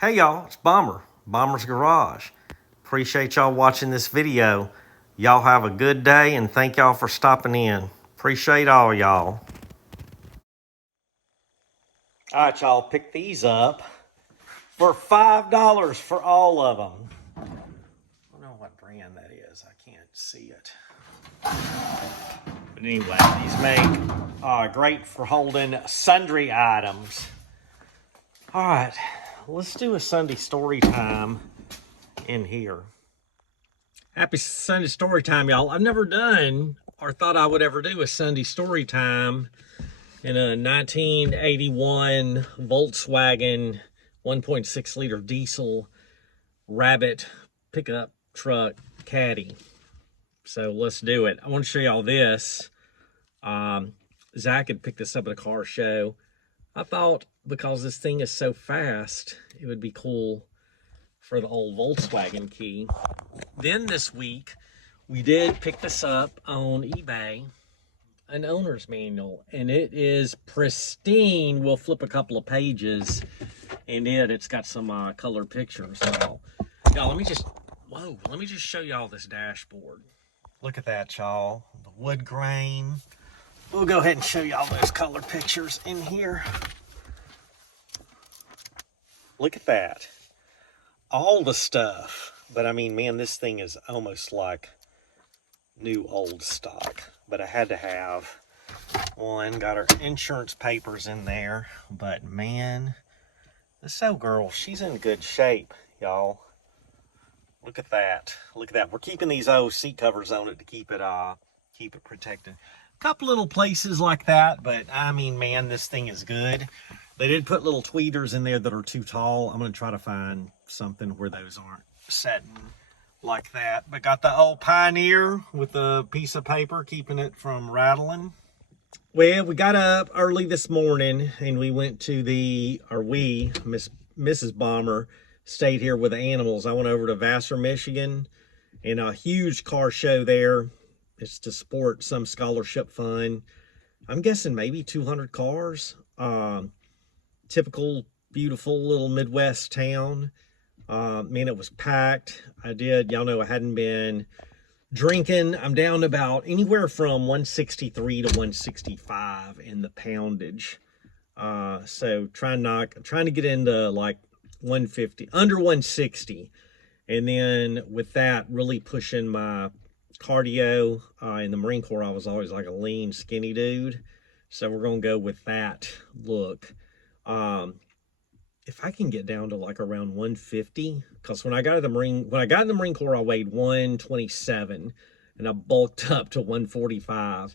Hey y'all, it's Bomber's Garage. Appreciate y'all watching this video. Y'all have a good day and thank y'all for stopping in. Appreciate all y'all. All right, y'all, pick these up for $5 for all of them. I don't know what brand that is. I can't see it. But anyway, these make great for holding sundry items. All right, let's do a Sunday story time in here. Happy Sunday story time, y'all. I've never done or thought I would ever do a Sunday story time in a 1981 Volkswagen 1.6 liter diesel Rabbit pickup truck caddy. So let's do it. I want to show y'all this. Zach had picked this up at a car show. I thought because this thing is so fast, it would be cool for the old Volkswagen key. Then this week, we did pick this up on eBay, an owner's manual, and it is pristine. We'll flip a couple of pages, and it's got some color pictures. So, y'all, let me just show y'all this dashboard. Look at that, y'all. The wood grain. We'll go ahead and show y'all those color pictures in here. Look at that. All the stuff. But I mean, man, this thing is almost like new old stock. But I had to have one. Got our insurance papers in there. But man, this old girl, she's in good shape, y'all. Look at that. Look at that. We're keeping these old seat covers on it to keep it protected. A couple little places like that, but I mean, man, this thing is good. They did put little tweeters in there that are too tall. I'm going to try to find something where those aren't setting like that. But got the old Pioneer with a piece of paper keeping it from rattling. Well, we got up early this morning and we went to Mrs. Bomber stayed here with the animals. I went over to Vassar, Michigan, and a huge car show there. It's to support some scholarship fund. I'm guessing maybe 200 cars. Typical, beautiful little Midwest town. Man, it was packed. Y'all know I hadn't been drinking. I'm down about anywhere from 163 to 165 in the poundage. So trying to get into like 150, under 160. And then with that, really pushing my cardio. In the Marine Corps, I was always like a lean, skinny dude. So we're going to go with that look. If I can get down to like around 150, because when I got in the Marine Corps, I weighed 127 and I bulked up to 145.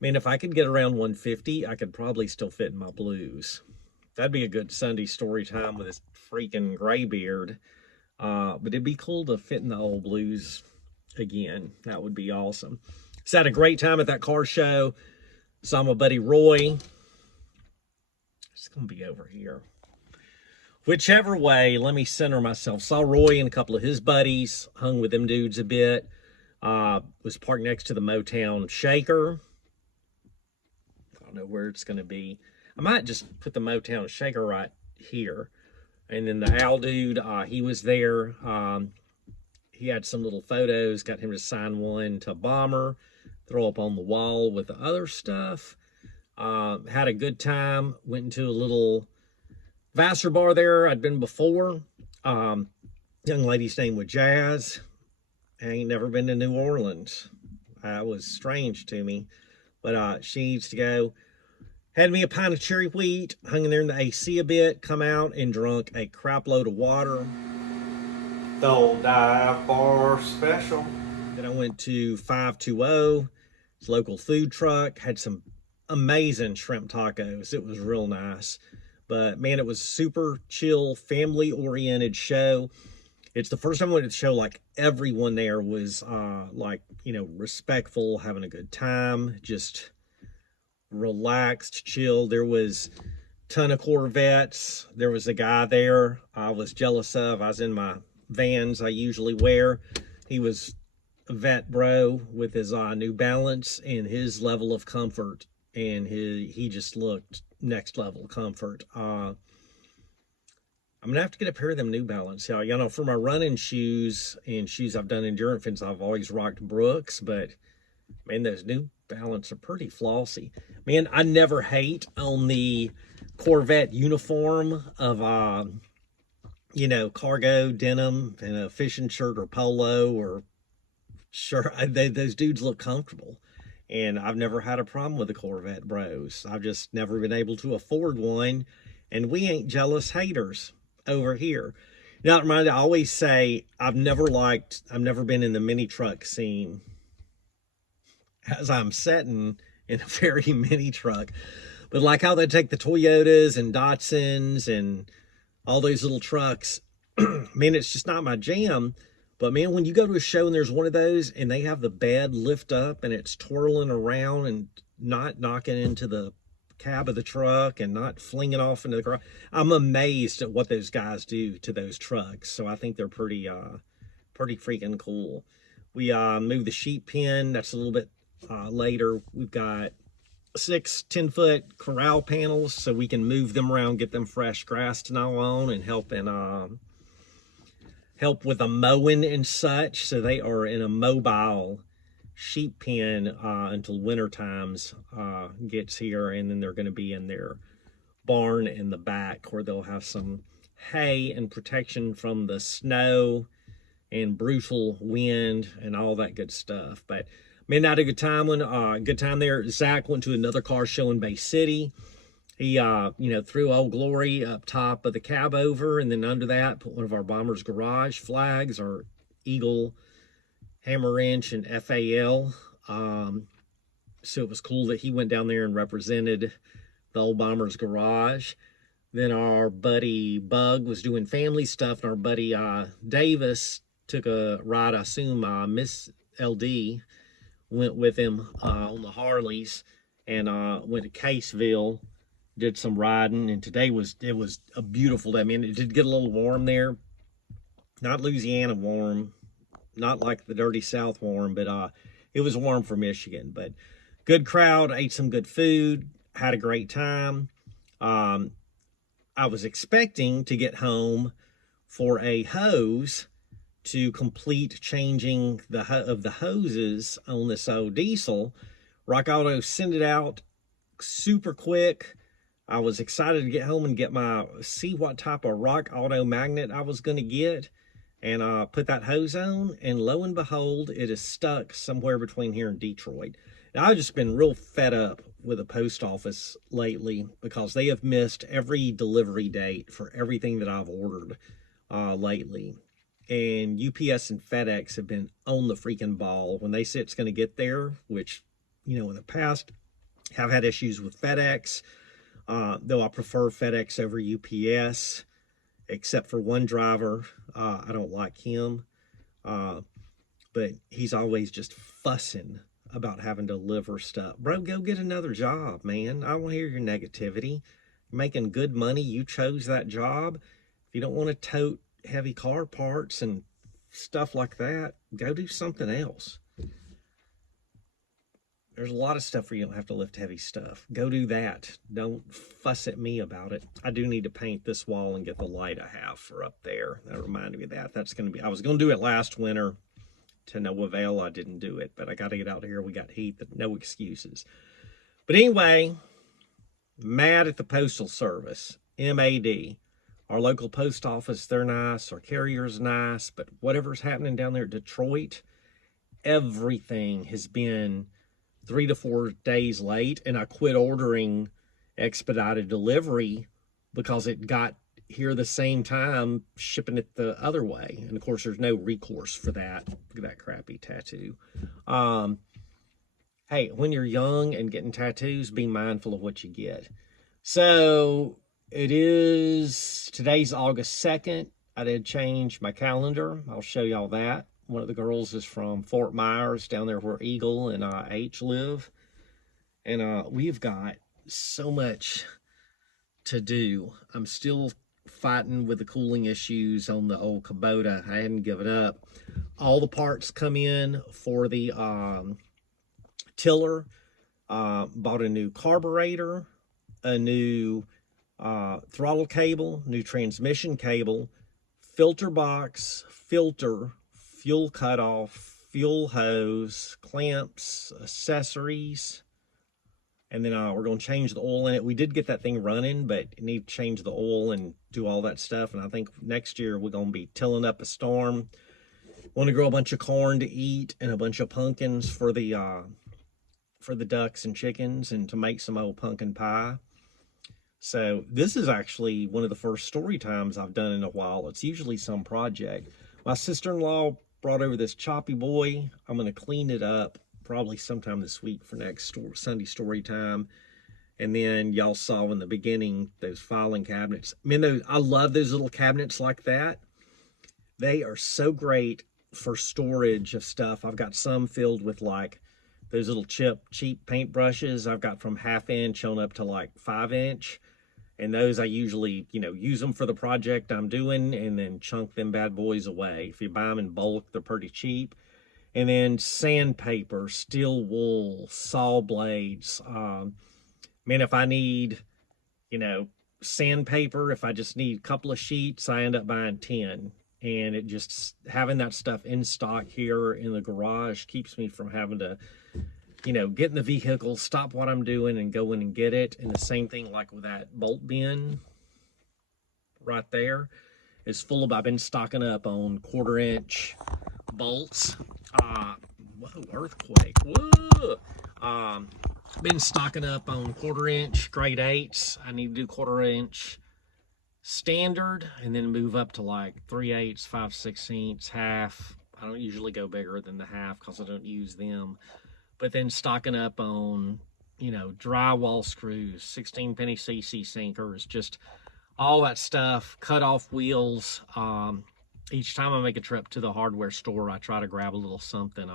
Man, if I could get around 150, I could probably still fit in my blues. That'd be a good Sunday story time with this freaking gray beard. But it'd be cool to fit in the old blues again. That would be awesome. So I had a great time at that car show. Saw my buddy Roy. It's going to be over here. Whichever way, let me center myself. Saw Roy and a couple of his buddies. Hung with them dudes a bit. Was parked next to the Motown Shaker. I don't know where it's going to be. I might just put the Motown Shaker right here. And then the Owl dude, he was there. He had some little photos. Got him to sign one to Bomber. Throw up on the wall with the other stuff. Had a good time. Went into a little Vassar bar there. I'd been before. Young lady's name was Jazz. I ain't never been to New Orleans. It was strange to me. But she needs to go. Had me a pint of cherry wheat. Hung in there in the AC a bit. Come out and drunk a crap load of water. The old dive bar special. Then I went to 520. It's a local food truck. Had some amazing shrimp tacos. It was real nice. But man, it was super chill, family-oriented show. It's the first time I went to the show, like everyone there was respectful, having a good time, just relaxed, chill. There was a ton of Corvettes. There was a guy there I was jealous of. I was in my Vans I usually wear. He was a vet bro with his New Balance and his level of comfort, and he just looked next level comfort. I'm gonna have to get a pair of them New Balance. You know, for my running shoes and shoes I've done endurance fits, I've always rocked Brooks, but man, those New Balance are pretty flossy. Man, I never hate on the Corvette uniform of you know, cargo denim and a fishing shirt or polo or shirt. Those dudes look comfortable. And I've never had a problem with the Corvette bros. I've just never been able to afford one. And we ain't jealous haters over here. Now, I always say I've never been in the mini truck scene as I'm sitting in a very mini truck. But like how they take the Toyotas and Datsuns and all those little trucks, man, it's just not my jam. But man, when you go to a show and there's one of those and they have the bed lift up and it's twirling around and not knocking into the cab of the truck and not flinging off into the garage, I'm amazed at what those guys do to those trucks. So I think they're pretty freaking cool. We moved the sheep pen. That's a little bit later. We've got 6 10-foot corral panels so we can move them around, get them fresh grass to gnaw on, and help with the mowing and such. So they are in a mobile sheep pen until winter times gets here, and then they're going to be in their barn in the back where they'll have some hay and protection from the snow and brutal wind and all that good stuff. But man, not a good time good time there. Zach went to another car show in Bay City. He, you know, threw Old Glory up top of the cab over, and then under that, put one of our Bomber's Garage flags, our Eagle, Hammer Inch, and FAL. So it was cool that he went down there and represented the old Bomber's Garage. Then our buddy Bug was doing family stuff, and our buddy Davis took a ride. I assume Miss LD went with him on the Harleys and went to Caseville. Did some riding, and today it was a beautiful day. I mean, it did get a little warm there, not Louisiana warm, not like the dirty South warm, but it was warm for Michigan. But good crowd, ate some good food, had a great time. I was expecting to get home for a hose to complete changing of the hoses on this old diesel. Rock Auto sent it out super quick. I was excited to get home and see what type of Rock Auto magnet I was going to get, and put that hose on, and lo and behold, it is stuck somewhere between here and Detroit. Now, I've just been real fed up with the post office lately because they have missed every delivery date for everything that I've ordered lately. And UPS and FedEx have been on the freaking ball when they say it's going to get there, which, you know, in the past have had issues with FedEx. Though I prefer FedEx over UPS, except for one driver. I don't like him, but he's always just fussing about having to deliver stuff. Bro, go get another job, man. I don't want to hear your negativity. You're making good money. You chose that job. If you don't want to tote heavy car parts and stuff like that, go do something else. There's a lot of stuff where you don't have to lift heavy stuff. Go do that. Don't fuss at me about it. I do need to paint this wall and get the light I have for up there. That reminded me of that. That's going to be, I was going to do it last winter to no avail. I didn't do it, but I got to get out here. We got heat, but no excuses. But anyway, mad at the Postal Service, MAD. Our local post office, they're nice. Our carrier's nice, but whatever's happening down there at Detroit, everything has been 3 to 4 days late, and I quit ordering expedited delivery because it got here the same time shipping it the other way. And of course, there's no recourse for that. Look at that crappy tattoo. Hey, when you're young and getting tattoos, be mindful of what you get. So today's August 2nd. I did change my calendar. I'll show y'all that. One of the girls is from Fort Myers, down there where Eagle and H live. And we've got so much to do. I'm still fighting with the cooling issues on the old Kubota. I hadn't given up. All the parts come in for the tiller. Bought a new carburetor, a new throttle cable, new transmission cable, filter box, filter, fuel cutoff, fuel hose, clamps, accessories, and then we're going to change the oil in it. We did get that thing running, but you need to change the oil and do all that stuff. And I think next year we're going to be tilling up a storm. Want to grow a bunch of corn to eat and a bunch of pumpkins for the ducks and chickens, and to make some old pumpkin pie. So this is actually one of the first story times I've done in a while. It's usually some project. My sister-in-law brought over this choppy boy. I'm going to clean it up probably sometime this week for next Sunday story time. And then y'all saw in the beginning those filing cabinets. I mean, I love those little cabinets like that. They are so great for storage of stuff. I've got some filled with like those little cheap paint brushes. I've got from 1/2 inch on up to like 5 inch. And those I usually, use them for the project I'm doing and then chunk them bad boys away. If you buy them in bulk, they're pretty cheap. And then sandpaper, steel wool, saw blades. Man, if I need, sandpaper, if I just need a couple of sheets, I end up buying 10. And it just, having that stuff in stock here in the garage keeps me from having to, get in the vehicle, stop what I'm doing and go in and get it. And the same thing like with that bolt bin right there is full of, I've been stocking up on 1/4 inch bolts. Whoa, earthquake, whoa. Been stocking up on 1/4 inch grade 8s. I need to do 1/4 inch standard and then move up to like 3/8, 5/16, half. I don't usually go bigger than the half because I don't use them. But then stocking up on, drywall screws, 16 penny CC sinkers, just all that stuff, cut off wheels. Each time I make a trip to the hardware store, I try to grab a little something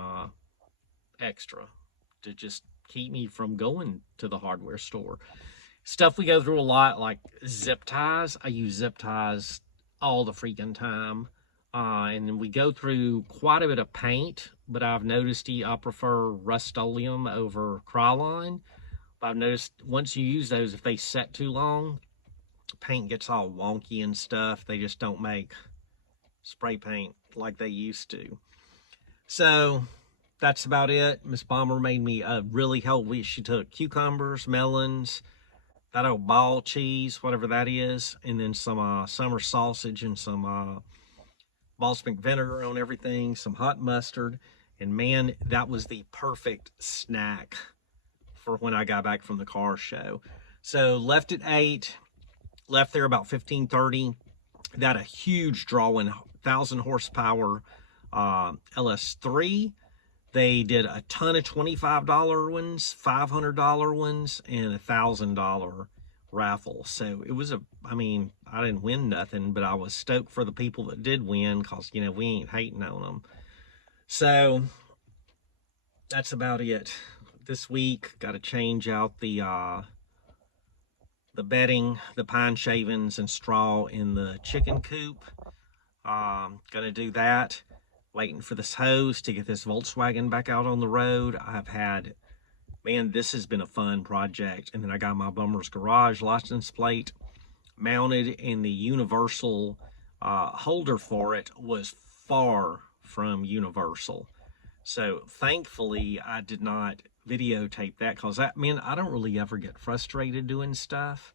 extra to just keep me from going to the hardware store. Stuff we go through a lot, like zip ties. I use zip ties all the freaking time. And then we go through quite a bit of paint, but I've noticed I prefer Rust-Oleum over Krylon. But I've noticed once you use those, if they set too long, paint gets all wonky and stuff. They just don't make spray paint like they used to. So that's about it. Miss Bomber made me really healthy. She took cucumbers, melons, that old ball cheese, whatever that is, and then some summer sausage and some balsamic vinegar on everything, some hot mustard, and man, that was the perfect snack for when I got back from the car show. So left at 8, left there about 15:30. Got a huge drawing 1,000 horsepower LS3. They did a ton of $25 ones, $500 ones, and $1,000 raffle. So it was I didn't win nothing, but I was stoked for the people that did win because, we ain't hating on them. So that's about it. This week, got to change out the bedding, the pine shavings and straw in the chicken coop. Gonna do that. Waiting for this hose to get this Volkswagen back out on the road. Man, this has been a fun project. And then I got my Bummer's Garage license plate mounted, and the universal holder for it was far from universal. So thankfully I did not videotape that, because I don't really ever get frustrated doing stuff.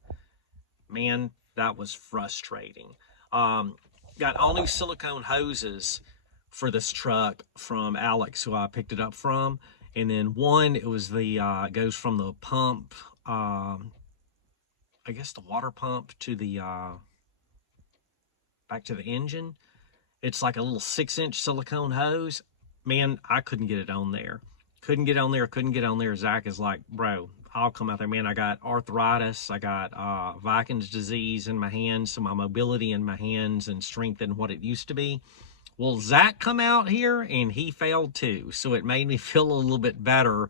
Man, that was frustrating. Got all new silicone hoses for this truck from Alex, who I picked it up from. And then one, it was the goes from the pump, I guess the water pump to the back to the engine. It's like a little 6-inch silicone hose. Man, I couldn't get it on there. Couldn't get on there. Zach is like, bro, I'll come out there. Man, I got arthritis. I got Viking's disease in my hands, so my mobility in my hands and strength than what it used to be. Well, Zach come out here and he failed too. So it made me feel a little bit better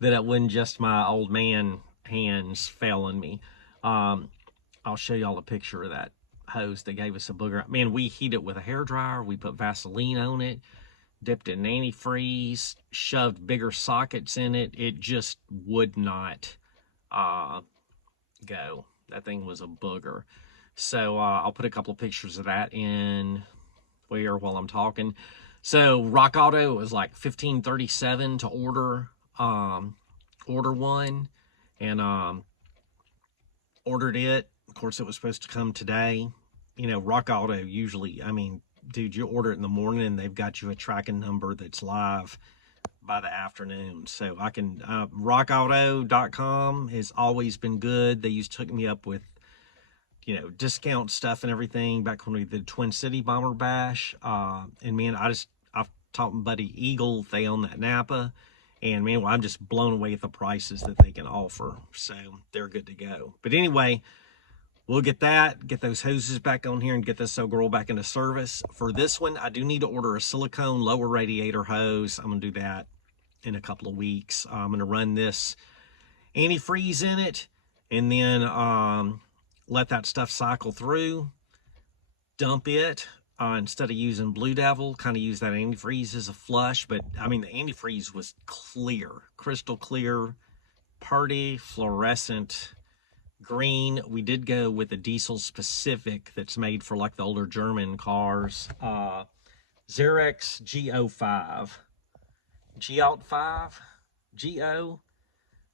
that it wasn't just my old man hands failing me. I'll show y'all a picture of that hose. They gave us a booger. Man, we heat it with a hairdryer. We put Vaseline on it, dipped it in antifreeze, shoved bigger sockets in it. It just would not go. That thing was a booger. So I'll put a couple of pictures of that in where while I'm talking. So Rock Auto was like $15.37 to order one, and ordered it. Of course, it was supposed to come today. You know, Rock Auto usually, I mean, dude, you order it in the morning and they've got you a tracking number that's live by the afternoon. So I can, rockauto.com has always been good. They used to hook me up with, you know, discount stuff and everything back when we did Twin City Bomber Bash. And man, I've taught my buddy Eagle, they own that Napa. And man, well, I'm just blown away at the prices that they can offer. So they're good to go. But anyway, we'll get those hoses back on here and get this old girl back into service. For this one, I do need to order a silicone lower radiator hose. I'm going to do that in a couple of weeks. I'm going to run this antifreeze in it and then let that stuff cycle through, dump it. Instead of using Blue Devil, kind of use that antifreeze as a flush. But I mean, the antifreeze was clear, crystal clear, party fluorescent green. We did go with a diesel specific that's made for like the older German cars. Xerox G05, G-Out 5, G-O.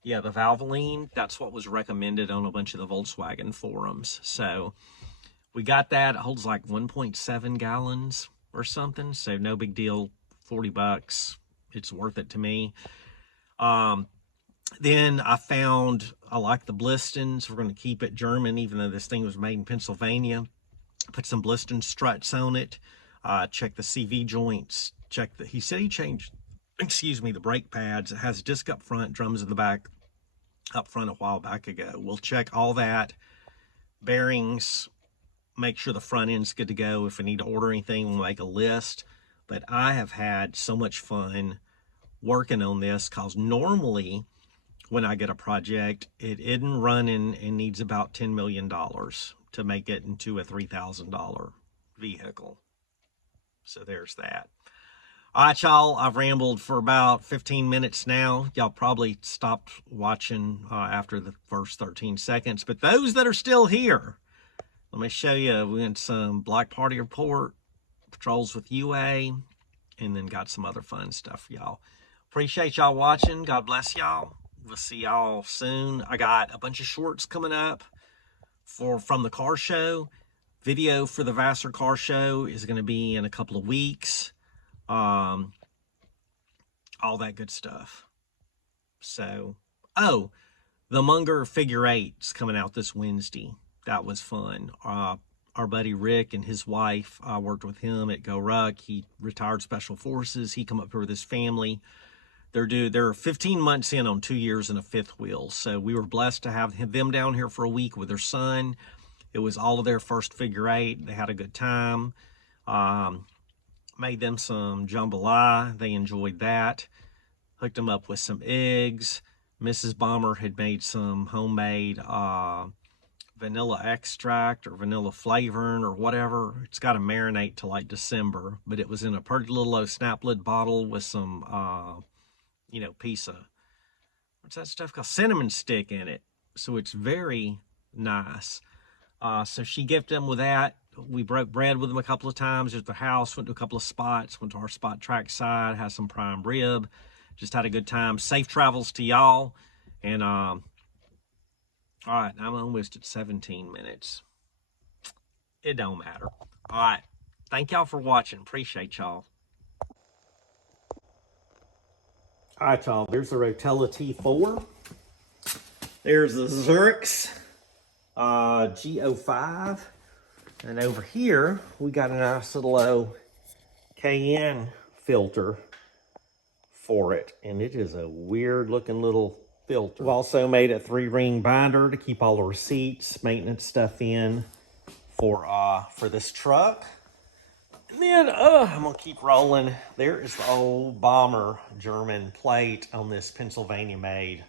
Yeah, the Valvoline, that's what was recommended on a bunch of the Volkswagen forums. So we got that. It holds like 1.7 gallons or something. So no big deal, 40 bucks. It's worth it to me. Then I like the Blistons. We're going to keep it German, even though this thing was made in Pennsylvania. Put some Bliston struts on it. Check the CV joints. He said he changed, the brake pads. It has disc up front, drums in the back, up front a while back ago. We'll check all that. Bearings, make sure the front end's good to go. If we need to order anything, we'll make a list. But I have had so much fun working on this, because normally when I get a project, it isn't running and needs about $10 million to make it into a $3,000 vehicle. So there's that. All right, y'all, I've rambled for about 15 minutes now. Y'all probably stopped watching after the first 13 seconds. But those that are still here, let me show you. We went some Black Party Report, patrols with UA, and then got some other fun stuff for y'all. Appreciate y'all watching. God bless y'all. We'll see y'all soon. I got a bunch of shorts coming up from the car show. Video for the Vassar car show is going to be in a couple of weeks. All that good stuff. So, the Munger figure eight's coming out this Wednesday. That was fun. Our buddy Rick and his wife, I worked with him at Go Ruck. He retired Special Forces. He come up here with his family. They're 15 months in on 2 years and a fifth wheel. So we were blessed to have them down here for a week with their son. It was all of their first figure eight. They had a good time. Made them some jambalaya. They enjoyed that. Hooked them up with some eggs. Mrs. Bomber had made some homemade vanilla extract or vanilla flavoring or whatever. It's got to marinate till like December, but it was in a pretty little snap lid bottle with some, piece of, what's that stuff called? Cinnamon stick in it. So it's very nice. So she gifted them with that. We broke bread with them a couple of times at the house, went to a couple of spots, went to our spot track side, had some prime rib, just had a good time. Safe travels to y'all. And, all right, I'm almost at 17 minutes. It don't matter. All right, thank y'all for watching. Appreciate y'all. All right, y'all, there's the Rotella T4. There's the Xerox G05. And over here, we got a nice little KN filter for it. And it is a weird looking little filter. We've also made a 3-ring binder to keep all the receipts, maintenance stuff in for this truck. And then, I'm gonna keep rolling. There is the old Bomber German plate on this Pennsylvania-made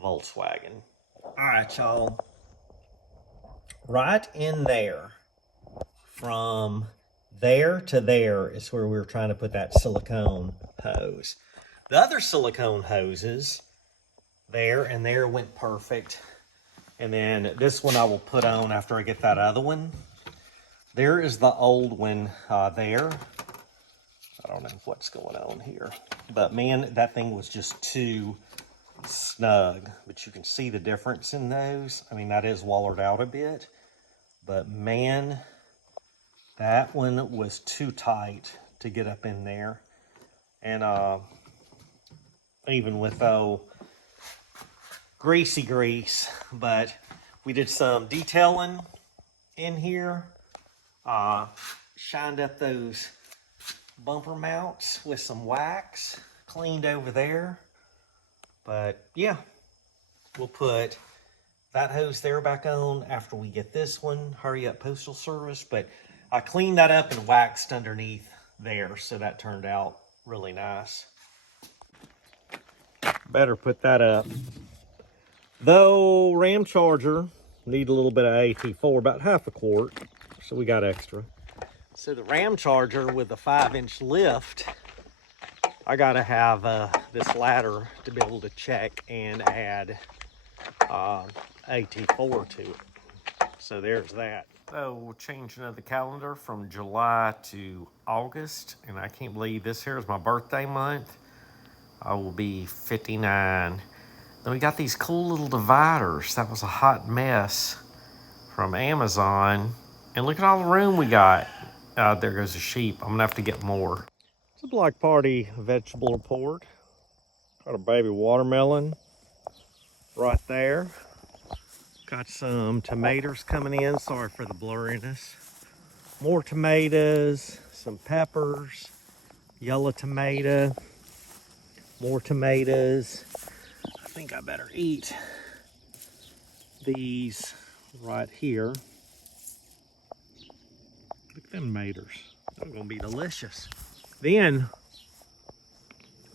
Volkswagen. All right, y'all. Right in there, from there to there is where we were trying to put that silicone hose. The other silicone hoses, there and there, went perfect. And then this one I will put on after I get that other one. There is the old one there. I don't know what's going on here. But man, that thing was just too snug. But you can see the difference in those. I mean, that is wallered out a bit. But man, that one was too tight to get up in there. And even with greasy grease. But we did some detailing in here. Shined up those bumper mounts with some wax, cleaned over there. But yeah, we'll put that hose there back on after we get this one. Hurry up, Postal Service. But I cleaned that up and waxed underneath there, so that turned out really nice. Better put that up. Though Ram Charger need a little bit of AT4, about half a quart, so we got extra. So the Ram Charger with the 5-inch lift, I gotta have this ladder to be able to check and add AT4 to it. So there's that. So we're changing of the calendar from July to August, and I can't believe this here is my birthday month. I will be 59. Then we got these cool little dividers. That was a hot mess from Amazon. And look at all the room we got. There goes a sheep. I'm gonna have to get more. It's a Block Party vegetable report. Got a baby watermelon right there. Got some tomatoes coming in. Sorry for the blurriness. More tomatoes, some peppers, yellow tomato, more tomatoes. I think I better eat these right here. Look at them tomatoes. They're gonna be delicious. Then,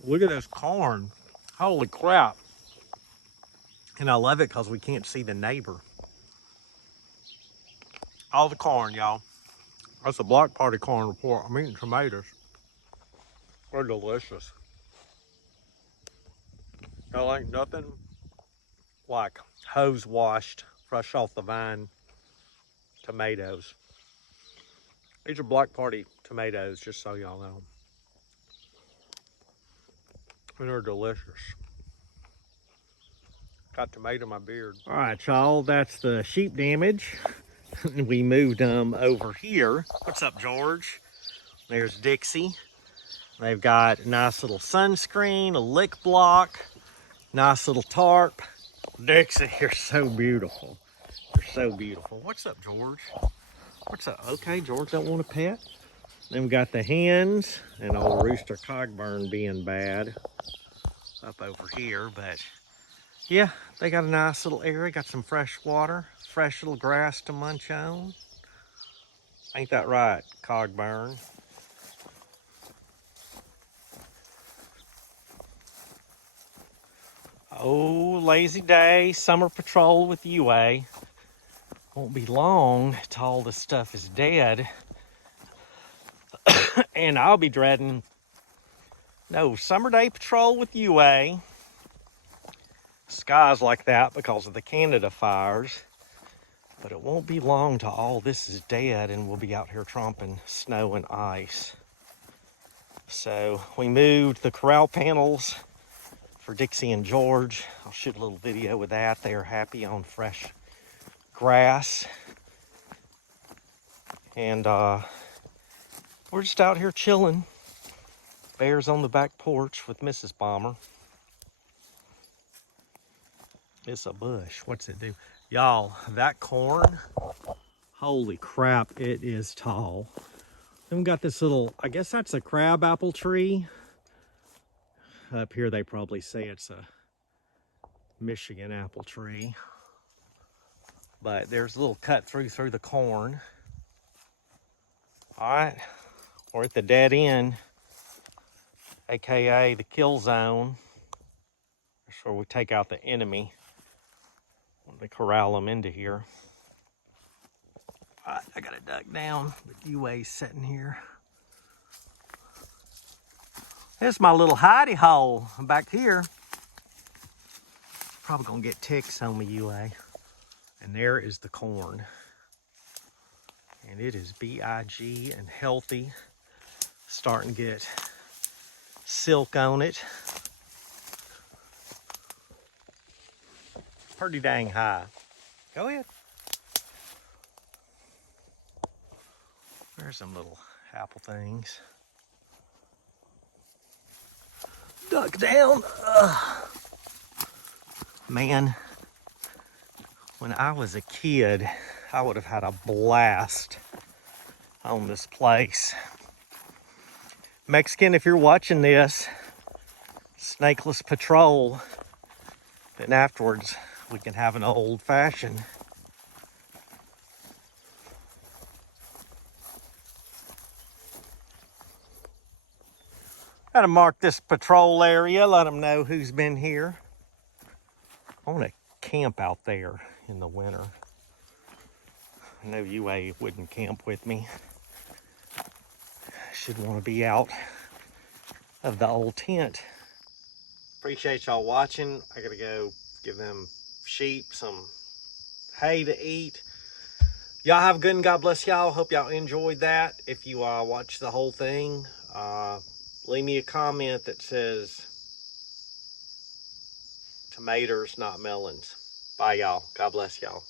look at this corn. Holy crap. And I love it because we can't see the neighbor. All the corn, y'all. That's a Block Party corn report. I'm eating tomatoes. They're delicious. Y'all ain't nothing like hose washed, fresh off the vine tomatoes. These are Block Party tomatoes, just so y'all know. And they're delicious. Got tomato in my beard. All right, y'all, that's the sheep damage. We moved them over here. What's up, George? There's Dixie. They've got a nice little sunscreen, a lick block, nice little tarp. Dixie, you're so beautiful. You're so beautiful. What's up, George? What's up? Okay, George don't want a pet. Then we got the hens and old Rooster Cogburn being bad up over here, but yeah, they got a nice little area, got some fresh water, fresh little grass to munch on. Ain't that right, Cogburn? Oh, lazy day, summer patrol with UA. Won't be long till all this stuff is dead. And I'll be dreading, no, summer day patrol with UA. Skies like that because of the Canada fires. But it won't be long till all this is dead and we'll be out here tromping snow and ice. So we moved the corral panels for Dixie and George. I'll shoot a little video with that. They are happy on fresh grass. And we're just out here chilling. Bear's on the back porch with Mrs. Bomber. It's a bush. What's it do? Y'all, that corn, holy crap, it is tall. Then we got this little, I guess that's a crab apple tree. Up here they probably say it's a Michigan apple tree. But there's a little cut through the corn. All right, we're at the dead end, AKA the kill zone. That's where we take out the enemy. They corral them into here. All right, I got it dug down, but UA's sitting here. Here's my little hidey hole back here. Probably gonna get ticks on me, UA. And there is the corn. And it is big and healthy. Starting to get silk on it. Pretty dang high. Go ahead. There's some little apple things. Duck down. Man, when I was a kid, I would have had a blast on this place. Mexican, if you're watching this, snakeless patrol. Then afterwards, we can have an old fashioned. Gotta mark this patrol area, let them know who's been here. I want to camp out there in the winter. I know UA wouldn't camp with me. Should want to be out of the old tent. Appreciate y'all watching. I gotta go give them sheep some hay to eat. Y'all have a good and God bless y'all. Hope y'all enjoyed that. If you watched the whole thing, leave me a comment that says tomatoes, not melons. Bye, y'all. God bless y'all.